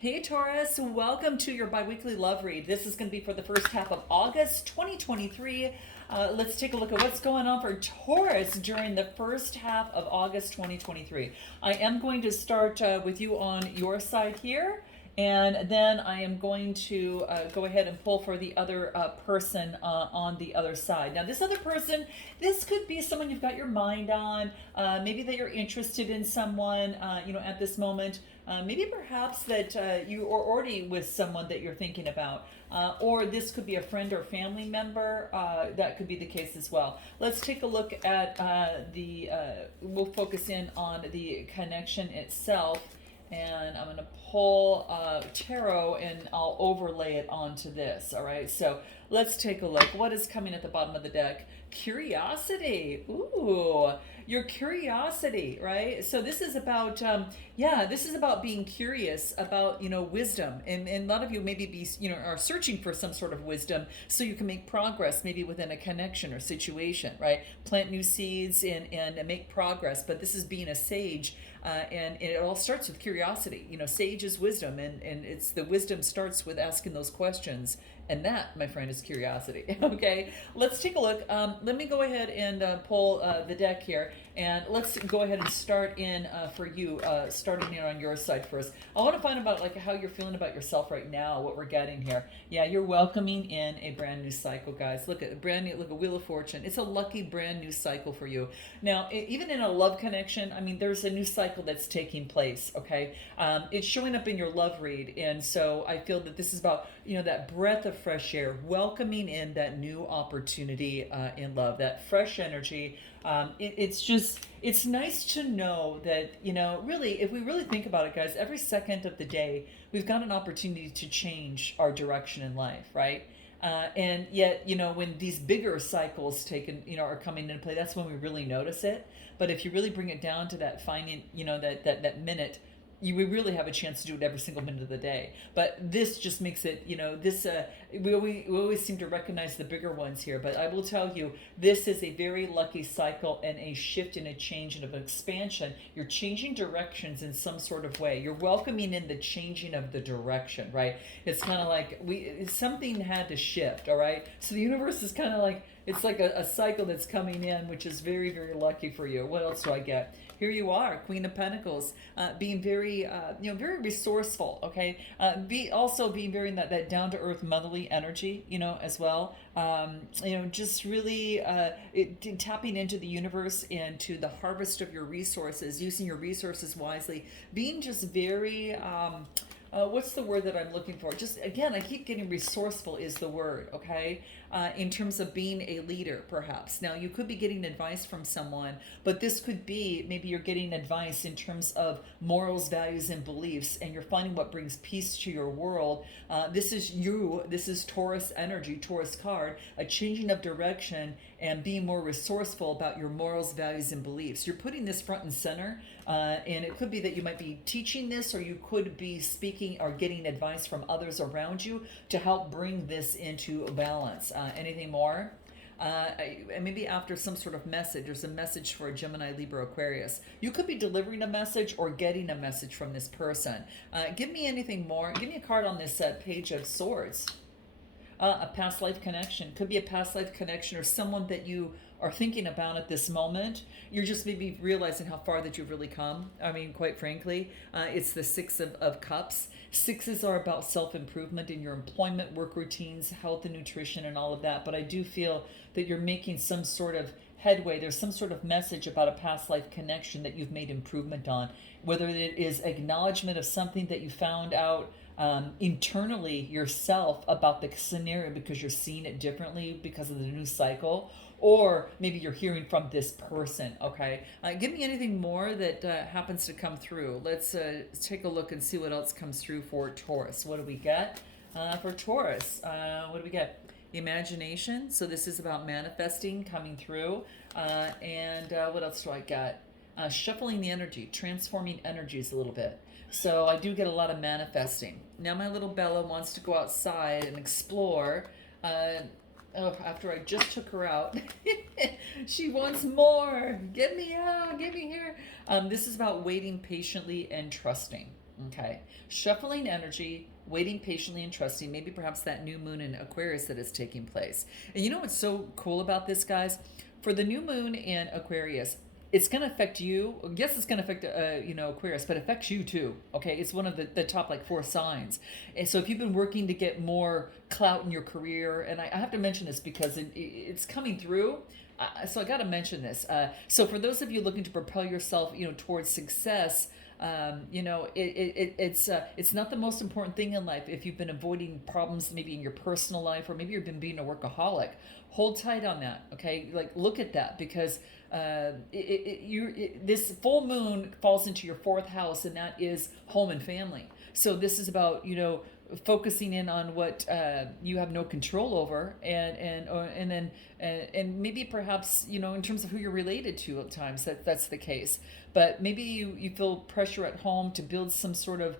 Hey Taurus, welcome to your biweekly love read. This is going to be for the first half of August 2023. Let's take a look at what's going on for Taurus during the first half of August 2023. I am going to start with you on your side here, and then I am going to go ahead and pull for the other person on the other side. Now, this other person, this could be someone you've got your mind on, maybe that you're interested in someone, at this moment. Maybe perhaps that you are already with someone that you're thinking about. Or this could be a friend or family member. That could be the case as well. Let's take a look at we'll focus in on the connection itself. And I'm going to pull tarot and I'll overlay it onto this. All right, so let's take a look. What is coming at the bottom of the deck? Curiosity. Ooh, your curiosity, right? So this is about, this is about being curious about, wisdom. And a lot of you maybe are searching for some sort of wisdom so you can make progress maybe within a connection or situation, right? Plant new seeds and make progress. But this is being a sage. And it all starts with curiosity. Sage is wisdom, and it's the wisdom starts with asking those questions. And that, my friend, is curiosity. Okay, let's take a look. Let me go ahead and pull the deck here, and let's go ahead and start in for you, starting in on your side first. I want to find about how you're feeling about yourself right now, what we're getting here. Yeah, you're welcoming in a brand new cycle, guys. Look at Wheel of Fortune. It's a lucky brand new cycle for you. Now, even in a love connection, there's a new cycle that's taking place. Okay, it's showing up in your love read, and so I feel that this is about that breath of fresh air, welcoming in that new opportunity in love, that fresh energy. It's nice to know that, really, if we really think about it, guys, every second of the day, we've got an opportunity to change our direction in life, right? And yet, when these bigger cycles are coming into play, that's when we really notice it. But if you really bring it down to that finding, that minute, we really have a chance to do it every single minute of the day. But this just makes it, we always seem to recognize the bigger ones here. But I will tell you, this is a very lucky cycle and a shift and a change and an expansion. You're changing directions in some sort of way. You're welcoming in the changing of the direction, right? It's kind of like something had to shift, all right? So the universe is kind of like, it's like a cycle that's coming in, which is very, very lucky for you. What else do I get? Here you are, Queen of Pentacles, being very, very resourceful. Okay, being very that down to earth motherly energy, as well. Just really tapping into the universe and to the harvest of your resources, using your resources wisely, being just very. What's the word that I'm looking for? Just again, I keep getting resourceful is the word, okay? In terms of being a leader, perhaps. Now, you could be getting advice from someone, but this could be maybe you're getting advice in terms of morals, values, and beliefs, and you're finding what brings peace to your world. This is you. This is Taurus energy, Taurus card, a changing of direction and being more resourceful about your morals, values, and beliefs. You're putting this front and center, and it could be that you might be teaching this, or you could be speaking or getting advice from others around you to help bring this into balance. Anything more? Maybe after some sort of message, there's a message for a Gemini, Libra, Aquarius. You could be delivering a message or getting a message from this person. Give me anything more. Give me a card on this Page of Swords. A past life connection. Could be a past life connection or someone that you are thinking about at this moment. You're just maybe realizing how far that you've really come. Quite frankly, it's the Six of Cups. Sixes are about self-improvement in your employment, work routines, health and nutrition, and all of that. But I do feel that you're making some sort of headway. There's some sort of message about a past life connection that you've made improvement on. Whether it is acknowledgement of something that you found out internally yourself about the scenario because you're seeing it differently because of the new cycle, or maybe you're hearing from this person. Okay, give me anything more that happens to come through. Let's take a look and see what else comes through for Taurus. What do we get for Taurus? What do we get? Imagination. So this is about manifesting coming through. And what else do I get? Shuffling the energy, transforming energies a little bit. So I do get a lot of manifesting. Now my little Bella wants to go outside and explore. After I just took her out, she wants more. Get me out, get me here. This is about waiting patiently and trusting. Okay. Shuffling energy, waiting patiently and trusting, maybe perhaps that new moon in Aquarius that is taking place. And you know what's so cool about this, guys? For the new moon in Aquarius, it's going to affect you. Yes, it's going to affect, Aquarius, but it affects you too. Okay. It's one of the top like 4 signs. And so if you've been working to get more clout in your career, and I have to mention this because it's coming through. So I got to mention this. So for those of you looking to propel yourself, towards success, it's not the most important thing in life. If you've been avoiding problems maybe in your personal life, or maybe you've been being a workaholic, hold tight on that. Okay, like look at that, because this full moon falls into your 4th house, and that is home and family. So this is about focusing in on what you have no control over, and then maybe perhaps in terms of who you're related to at times that's the case. But maybe you feel pressure at home to build some sort of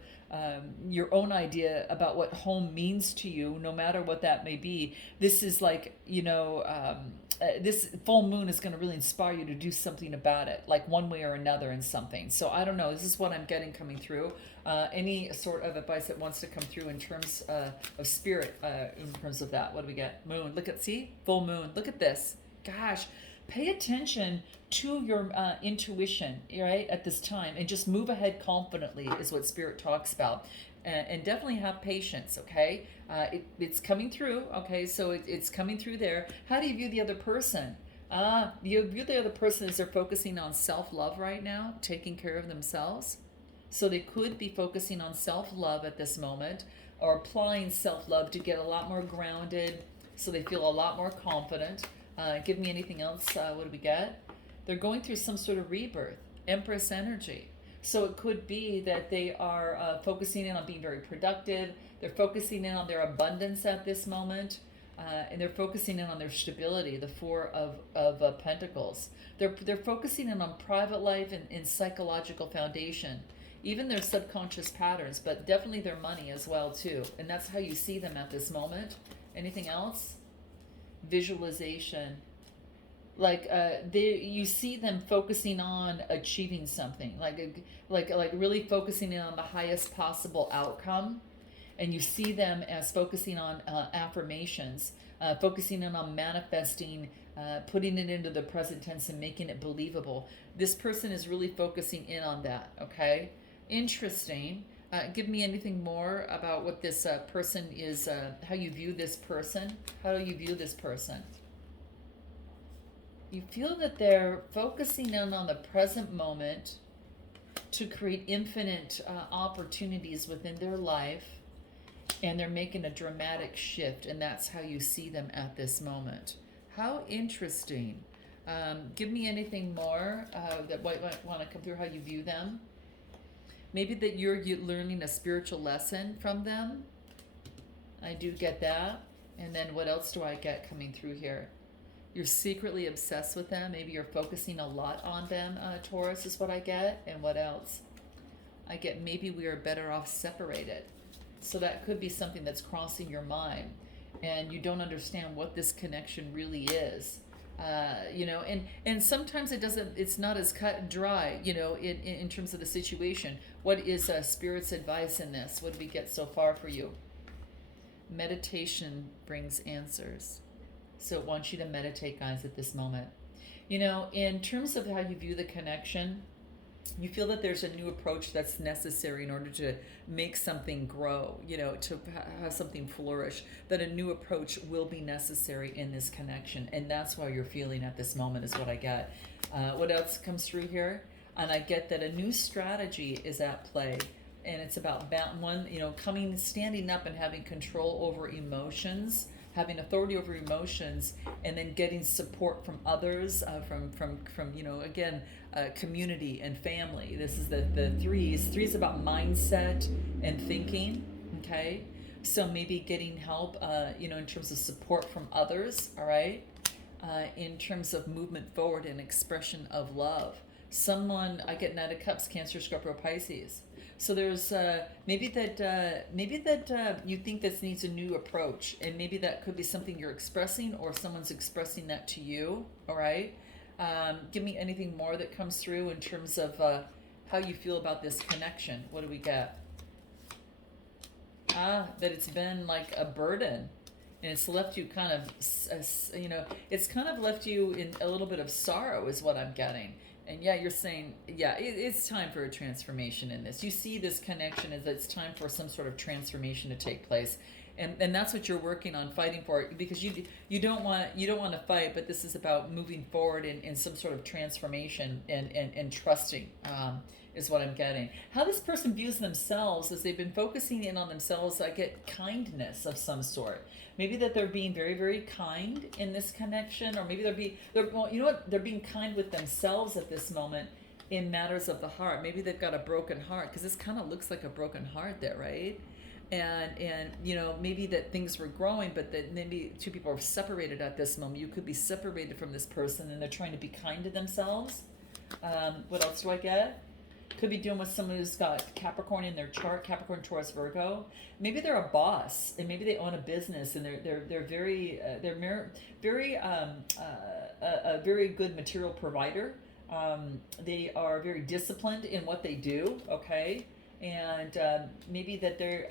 your own idea about what home means to you, no matter what that may be. This is like this full moon is going to really inspire you to do something about it, like one way or another in something. So I don't know. This is what I'm getting coming through. Any sort of advice that wants to come through in terms of spirit, in terms of that. What do we get? Moon. See? Full moon. Look at this. Gosh. Pay attention to your intuition, right, at this time, and just move ahead confidently is what Spirit talks about. And definitely have patience, okay? It's coming through, okay? So it's coming through there. How do you view the other person? You view the other person as they're focusing on self-love right now, taking care of themselves. So they could be focusing on self-love at this moment, or applying self-love to get a lot more grounded, so they feel a lot more confident. Give me anything else. What do we get? They're going through some sort of rebirth, Empress energy. So it could be that they are focusing in on being very productive. They're focusing in on their abundance at this moment. And they're focusing in on their stability, the 4 of Pentacles. They're focusing in on private life and psychological foundation, even their subconscious patterns, but definitely their money as well too. And that's how you see them at this moment. Anything else? Visualization. Like you see them focusing on achieving something, like really focusing in on the highest possible outcome. And you see them as focusing on affirmations, focusing in on manifesting, putting it into the present tense and making it believable. This person is really focusing in on that, okay? Interesting. Give me anything more about what this person is, how you view this person. How do you view this person? You feel that they're focusing in on the present moment to create infinite opportunities within their life, and they're making a dramatic shift, and that's how you see them at this moment. How interesting. Give me anything more that might want to come through, how you view them. Maybe that you're learning a spiritual lesson from them. I do get that. And then what else do I get coming through here? You're secretly obsessed with them. Maybe you're focusing a lot on them, Taurus, is what I get. And what else? I get maybe we are better off separated. So that could be something that's crossing your mind, and you don't understand what this connection really is. And sometimes it's not as cut and dry, in terms of the situation. What is Spirit's advice in this? What do we get so far for you? Meditation brings answers. So it wants you to meditate, guys, at this moment. In terms of how you view the connection, you feel that there's a new approach that's necessary in order to make something grow, to have something flourish, that a new approach will be necessary in this connection. And that's why you're feeling at this moment is what I get. What else comes through here? And I get that a new strategy is at play. And it's about standing up and having control over emotions, having authority over emotions, and then getting support from others, from community and family. This is the threes. Threes about mindset and thinking, okay? So maybe getting help, in terms of support from others, all right? In terms of movement forward and expression of love. I get Knight of Cups, Cancer, Scorpio, Pisces. So there's maybe that you think this needs a new approach, and maybe that could be something you're expressing, or someone's expressing that to you. All right. Give me anything more that comes through in terms of how you feel about this connection. What do we get? That it's been like a burden, and it's left you kind of, it's kind of left you in a little bit of sorrow, is what I'm getting. And yeah, you're saying, yeah, it's time for a transformation in this. You see this connection as it's time for some sort of transformation to take place. And that's what you're working on, fighting for, because you don't want to fight, but this is about moving forward in some sort of transformation and trusting, is what I'm getting. How this person views themselves is they've been focusing in on themselves. I get kindness of some sort. Maybe that they're being very, very kind in this connection, or maybe they're being kind with themselves at this moment in matters of the heart. Maybe they've got a broken heart, because this kind of looks like a broken heart there, right? And maybe that things were growing, but that maybe two people are separated at this moment. You could be separated from this person, and they're trying to be kind to themselves. What else do I get? Could be dealing with someone who's got Capricorn in their chart, Capricorn, Taurus, Virgo. Maybe they're a boss, and maybe they own a business, and they're a very good material provider. They are very disciplined in what they do. Okay. And maybe that they're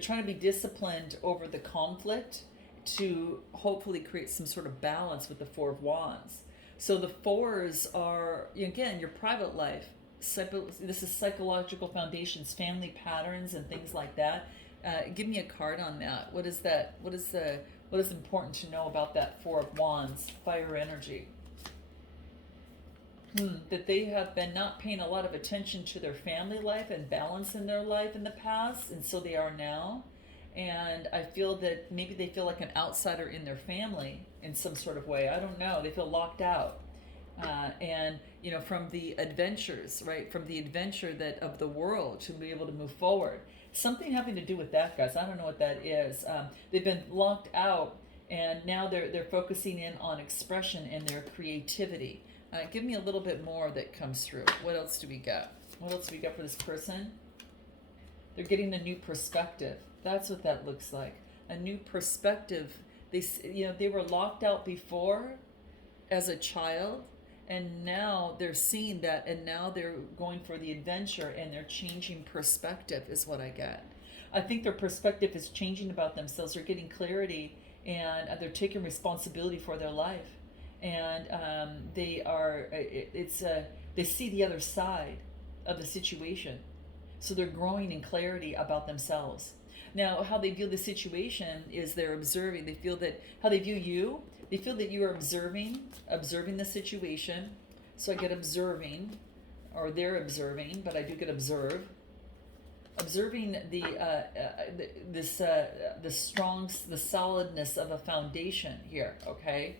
trying to be disciplined over the conflict to hopefully create some sort of balance with the Four of Wands. So the fours are, again, your private life. This is psychological foundations, family patterns, and things like that. Give me a card on that. What is that? What is important to know about that Four of Wands, fire energy? That they have been not paying a lot of attention to their family life and balance in their life in the past, and so they are now. And I feel that maybe they feel like an outsider in their family in some sort of way. I don't know. They feel locked out. And from the adventures, right? From the adventure that of the world to be able to move forward. Something having to do with that, guys. I don't know what that is. They've been locked out, and now they're focusing in on expression and their creativity. Give me a little bit more that comes through. What else do we got? What else do we got for this person? They're getting a new perspective. That's what that looks like. A new perspective. They were locked out before as a child, and now they're seeing that, and now they're going for the adventure, and they're changing perspective is what I get. I think their perspective is changing about themselves. They're getting clarity, and they're taking responsibility for their life. And they see the other side of the situation. So they're growing in clarity about themselves. Now, how they view the situation is they're observing. They feel that how they view you, they feel that you are observing the situation. So I get observing, or they're observing, but I do get observe. Observing the solidness of a foundation here, okay?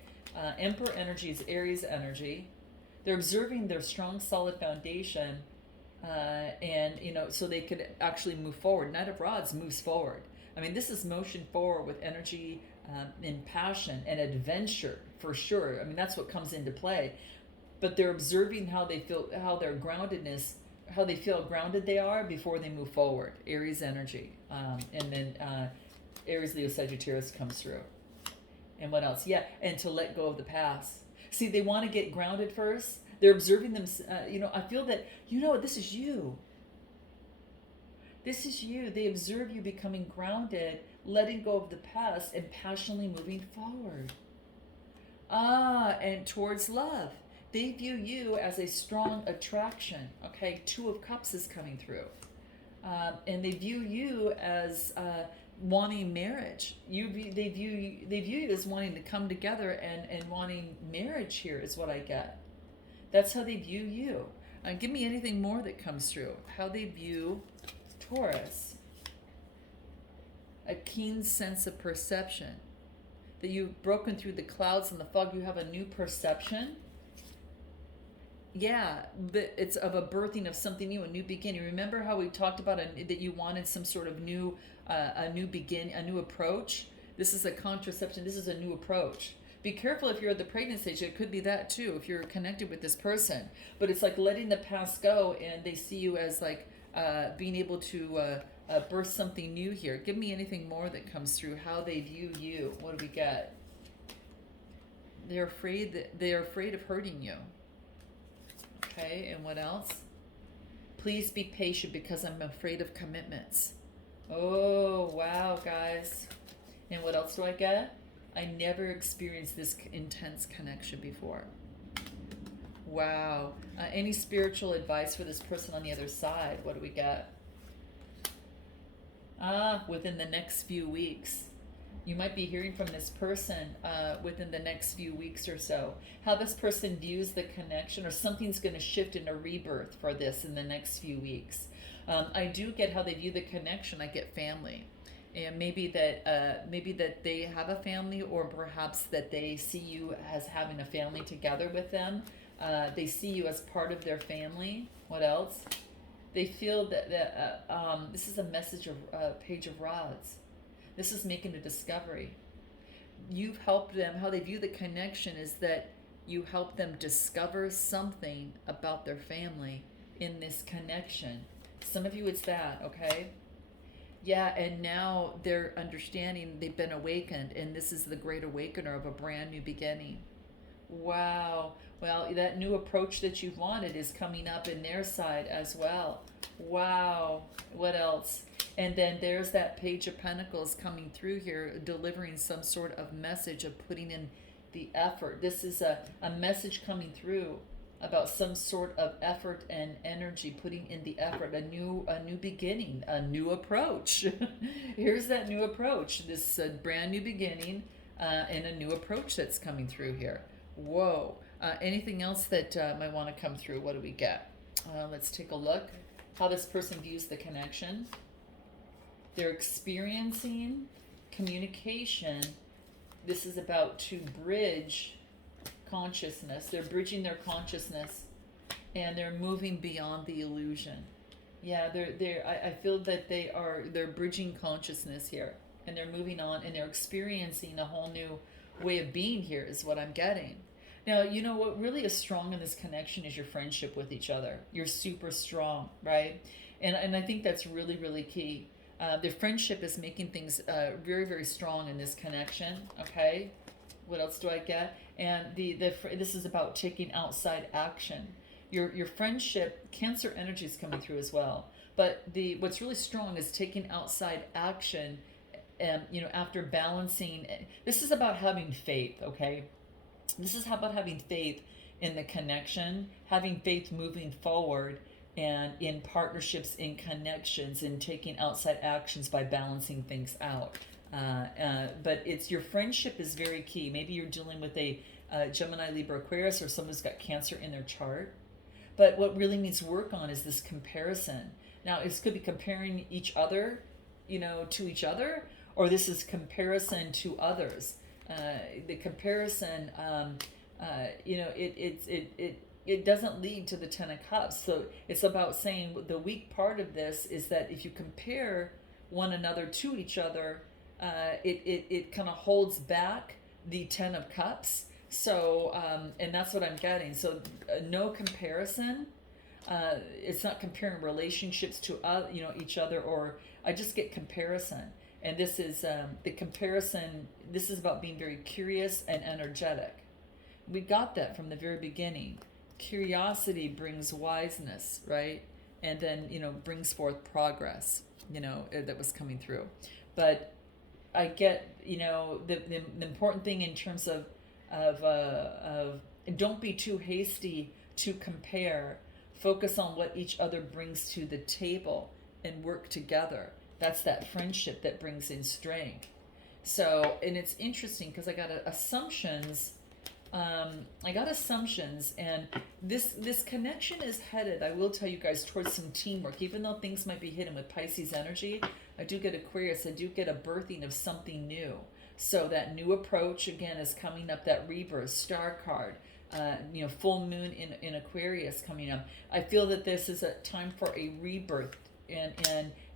Emperor energy is Aries energy. They're observing their strong, solid foundation, and so they could actually move forward. Knight of Rods moves forward. I mean, this is motion forward with energy and passion and adventure for sure. I mean, that's what comes into play. But they're observing how they feel, how their groundedness, how they feel grounded they are before they move forward. Aries energy, and then Aries, Leo, Sagittarius comes through. And what else? Yeah, and to let go of the past. See, they want to get grounded first. They're observing them. I feel that, this is you. This is you. They observe you becoming grounded, letting go of the past, and passionately moving forward. And towards love. They view you as a strong attraction. Okay, Two of Cups is coming through. And they view you as wanting marriage. They view you as wanting to come together and wanting marriage here is what I get. That's how they view you. Give me anything more that comes through. How they view Taurus. A keen sense of perception. That you've broken through the clouds and the fog. You have a new perception. Yeah, but it's of a birthing of something new, a new beginning. Remember how we talked about that you wanted some sort of new, a new approach? This is a contraception. This is a new approach. Be careful if you're at the pregnant stage. It could be that too, if you're connected with this person. But it's like letting the past go, and they see you as like being able to birth something new here. Give me anything more that comes through. How they view you. What do we get? They're afraid of hurting you. Okay, and what else? Please be patient because I'm afraid of commitments. Oh, guys. And what else do I get? I never experienced this intense connection before. Wow. Any spiritual advice for this person on the other side? What do we get? Within the next few weeks. You might be hearing from this person within the next few weeks or so. How this person views the connection, or something's going to shift in a rebirth for this in the next few weeks. I do get how they view the connection. I get family. And maybe that they have a family, or perhaps that they see you as having a family together with them. They see you as part of their family. What else? They feel that this is a message of Page of Rods. This is making a discovery. You've helped them. How they view the connection is that you help them discover something about their family in this connection. Some of you, it's that, okay? Yeah, and now they're understanding they've been awakened, and this is the great awakener of a brand new beginning. Wow. Well, that new approach that you've wanted is coming up in their side as well. Wow. What else? And then there's that Page of Pentacles coming through here, delivering some sort of message of putting in the effort. This is a message coming through about some sort of effort and energy, putting in the effort, a new beginning, a new approach. Here's that new approach, this brand new beginning, and a new approach that's coming through here. Whoa. Anything else that might want to come through? What do we get? Let's take a look. How this person views the connection. They're experiencing communication. This is about to bridge consciousness. They're bridging their consciousness, and they're moving beyond the illusion. Yeah, I feel that they're bridging consciousness here, and they're moving on, and they're experiencing a whole new way of being here is what I'm getting. Now, you know what really is strong in this connection is your friendship with each other. You're super strong, right? And I think that's really, really key. The friendship is making things very, very strong in this connection, okay? What else do I get? And this is about taking outside action. Your friendship, Cancer energy is coming through as well. But what's really strong is taking outside action, after balancing. This is about having faith, okay? This is about having faith in the connection, having faith moving forward, and in partnerships, in connections, and taking outside actions by balancing things out. But it's your friendship is very key. Maybe you're dealing with a Gemini, Libra, Aquarius, or someone who's got Cancer in their chart. But what really needs work on is this comparison. Now, this could be comparing each other, to each other, or this is comparison to others. The comparison, it doesn't lead to the Ten of Cups. So it's about saying the weak part of this is that if you compare one another to each other, it kind of holds back the Ten of Cups. So, and that's what I'm getting. So no comparison. It's not comparing relationships to each other, or I just get comparison. And this is the comparison. This is about being very curious and energetic. We got that from the very beginning. Curiosity brings wiseness, right? And then, brings forth progress, that was coming through. But I get, the important thing in terms of don't be too hasty to compare. Focus on what each other brings to the table and work together. That's that friendship that brings in strength. So, and it's interesting because I got assumptions. And this connection is headed, I will tell you guys, towards some teamwork. Even though things might be hidden with Pisces energy, I do get Aquarius. I do get a birthing of something new. So that new approach, again, is coming up, that rebirth, star card, full moon in Aquarius coming up. I feel that this is a time for a rebirth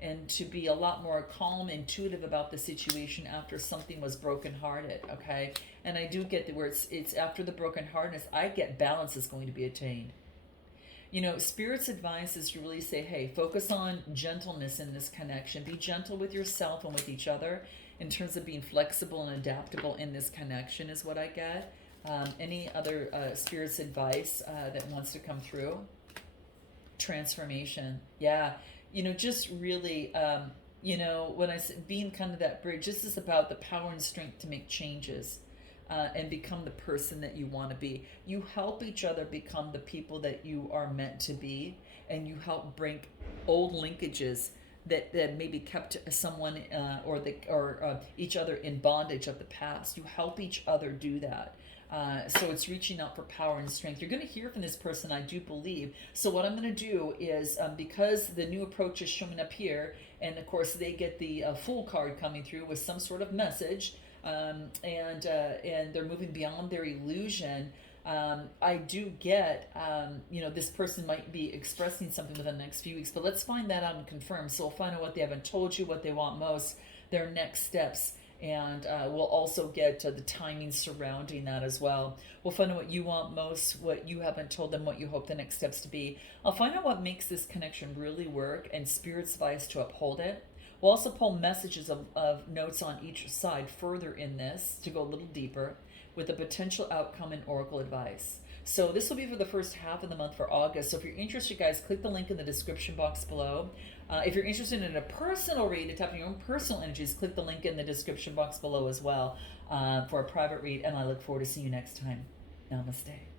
and to be a lot more calm, intuitive about the situation after something was brokenhearted, okay? And I do get where it's after the brokenheartedness, I get balance is going to be attained. Spirit's advice is to really say, hey, focus on gentleness in this connection. Be gentle with yourself and with each other in terms of being flexible and adaptable in this connection is what I get. Any other Spirit's advice that wants to come through? Transformation. Yeah. Just really when being kind of that bridge, this is about the power and strength to make changes and become the person that you want to be. You help each other become the people that you are meant to be, and you help break old linkages that maybe kept someone or each other in bondage of the past. You help each other do that. So it's reaching out for power and strength. You're going to hear from this person, I do believe. So what I'm going to do is, because the new approach is showing up here, and of course they get the Fool card coming through with some sort of message, and they're moving beyond their illusion. I do get, this person might be expressing something within the next few weeks, but let's find that out and confirm. So we'll find out what they haven't told you, what they want most, their next steps, and we'll also get the timing surrounding that as well. We'll find out what you want most, what you haven't told them, what you hope the next steps to be. I'll find out what makes this connection really work and Spirit's advice to uphold it. We'll also pull messages of notes on each side further in this to go a little deeper with a potential outcome and oracle advice. So this will be for the first half of the month for August. So if you're interested, guys, click the link in the description box below. If you're interested in a personal read, to tap on your own personal energies, click the link in the description box below as well for a private read. And I look forward to seeing you next time. Namaste.